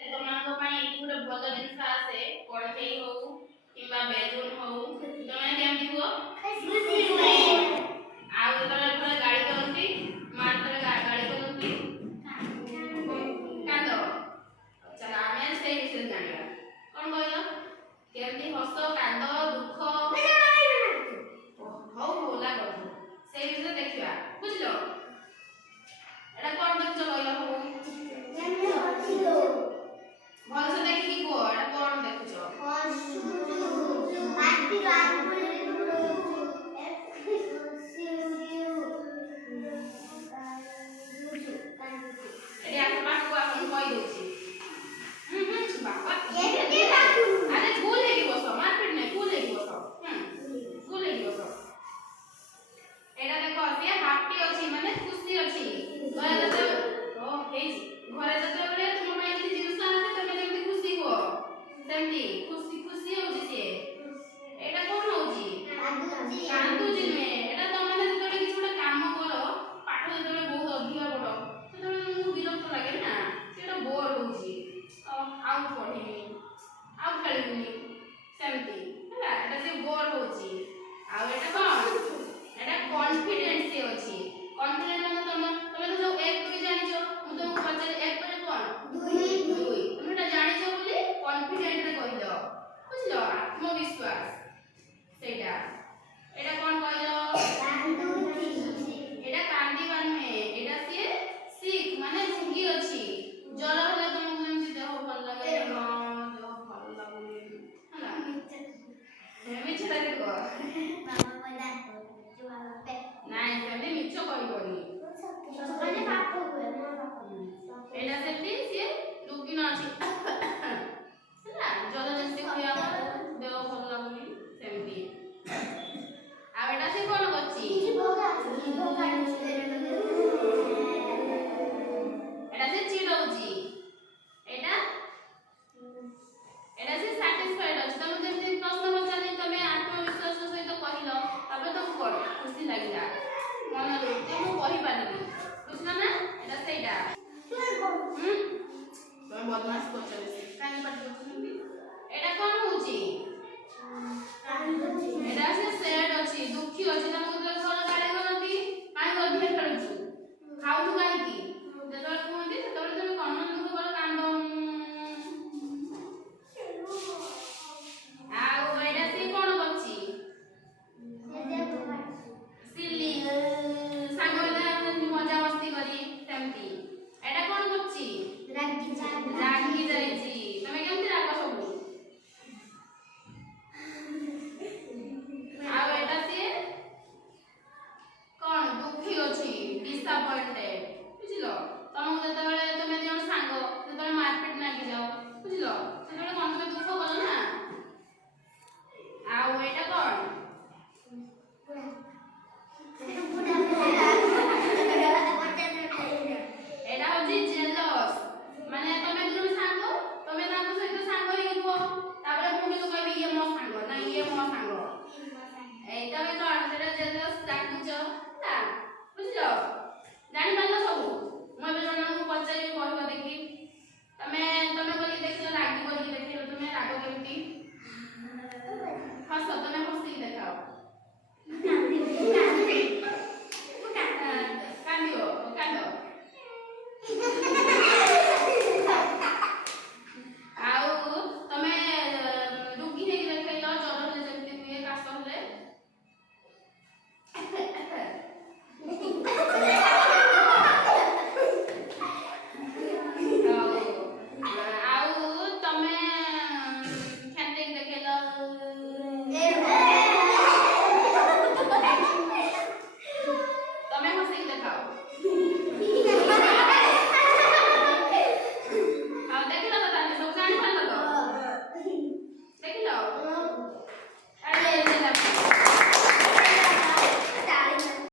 ତମାନଙ୍କ ପାଇଁ ଏଠି ଗୋଟେ ଭଲ ଜିନିଷ ଆସେ କଣ୍ଢେଇ ହଉ କିମ୍ବା ବେଲୁନ ହଉ ତମେ କେମିତି ହୁଅ ଖୁସି ହୁଏ। ଆଉ ଯେତେବେଳେ ଘରେ ଗାଳି କରନ୍ତି ମା ଯେତେବେଳେ ଗାଳି କରନ୍ତି କାନ୍ଦ। ଚାଲ ଆମେ ସେଇ ବିଷୟରେ ଜାଣିବା। କଣ କହିଲ କେମିତି ହସ କାନ୍ଦ ଦୁଃଖ ହଉ ହେଲା କଥା ସେଇ ବିଷୟରେ ଦେଖିବା ବୁଝିଲ। ଏଟା କଣ ଦେଖୁଛ କହିଲ ହଉ ଭଲସେ ଦେଖିକି କୁହ ଏଟା କଣ ଦେଖୁଛ। ଏଠି ଆସ ପାଖକୁ ଆସ ମୁଁ କହିଦଉଛି। ବାପା ଆରେ କୁଲ ହେଇକି ବସ ମାରପିଟ ନାହିଁ କୁଲ ହେଇକି ବସ କୁଲ ହେଇକି ବସ। ଏଟା ଦେଖ ସିଏ ହାପି ଅଛି ମାନେ ଖୁସି ଅଛି। ଘରେ ଯେତେବେଳେ ତୁମ ପାଇଁ କିଛି ଜିନିଷ ଆସେ ତମେ ଯେମିତି ଖୁସି ହୁଅ ସେମିତି ଖୁସି ଖୁସି ହଉଛି ସିଏ। ଏଇଟା କଣ ହଉଛି କାନ୍ଦୁଛି ନୁହେଁ। ଏଟା ତମେ ଯେତେବେଳେ କିଛି ଗୋଟେ କାମ କର ପାଠ ଯେତେବେଳେ ବହୁତ ଅଧିକ ପଢ ସେତେବେଳେ ତମକୁ ବିରକ୍ତ ଲାଗେ ନା ସେଟା ବୋର ହଉଛି ଆଉ ପଢିବିନି ଆଉ ଖେଳିବିନି ସେମିତି ହେଲା। ଏଟା ସେ ବୋର ହଉଛି। ଆଉ ଏଟା କଣ ଏଟା କନଫିଡେନ୍ସ ସେ ଅଛି। କନଫିଡେନ୍ସ ମାନେ ତମେ ତ ଯୋଉ 1 2 ଜାଣିଛ ମୁଁ ତମକୁ ପଚାରି 1 ପରେ କଣ 2 ତମେ ଏଟା ଜାଣିଛ ବୋଲି କନଫିଡେନ୍ସ ରେ କହିଲ ବୁଝିଲ ଆତ୍ମବିଶ୍ୱାସ ସେଇଟା। ଏଟା କଣ କହିଲ ଏଟା କାନ୍ଦିବା ନୁହେଁ। ଏଟା ସିଏ ସିକ୍ ମାନେ ରୋଗୀ ଅଛି। ଜ୍ୱର ହେଲେ ତମକୁ ଯେମିତି ଦେହ ଭଲ ଲାଗେ ଦେହ ଭଲ ଲାଗୁନି ହେଲା ମିଛଟାରେ କୁହ ନାଇଁ ସେମିତି ମିଛ କହିବନି। ଏଇଟା ସେମିତି ସିଏ ରୋଗୀ ନ ଅଛି ହେଲା ଜ୍ୱର ଯେମିତି ହୁଏ ଆମର ଦେହ ଭଲ ଲାଗୁନି ସେମିତି। ଆଉ ଏଟା ସେ କଣ କରୁଛି ଏଟା ସେ ଚିଡଉଛି। ଏଟା ସେ ସାଟିସ୍ଫାଇଡ୍ ଅଛି। ତମେ ଯେମିତି ପ୍ରଶ୍ନ ପଚାରିଲି ତମେ ଆତ୍ମବିଶ୍ୱାସ ସହିତ କହିଲ ତାପରେ ତମକୁ କଣ ଖୁସି ଲାଗିଲା ମନରୁ ଯେ ମୁଁ କହିପାରିବି ବୁଝିଲ ନା। ଏଟା ସେଇଟା ତମେ ବଦମାସ କରୁଛ କାହିଁକି ପାଠ କରୁଛନ୍ତି। ଏଟା କଣ ହଉଛି ଏଟା ସେ ସେଡ୍ ଅଛି ଦୁଃଖୀ ଅଛି। ତମେ